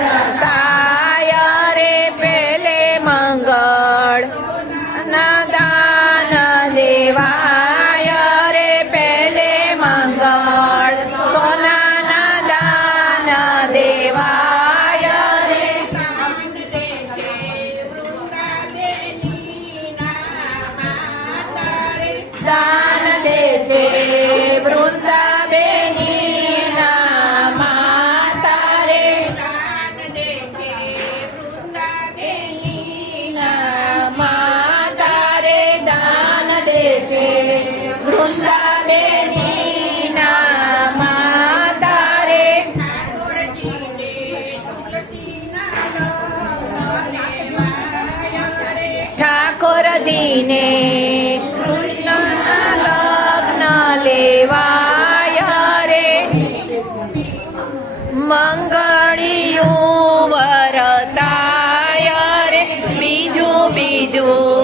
વરસાય રે પેલે મંગળ ના દાન દેવાય રે પેલે મંગળ સોનાના દાન દેવાય રે દાન દે છે વૃંદાબેની ના માતા રે માતા રે દાન દે છે વૃંદાબેની ના માતા રે ઠાકોરજીને કૃષ્ણના લગ્ન લેવાય રે મંગળિયું વરતાય રે બીજું બીજું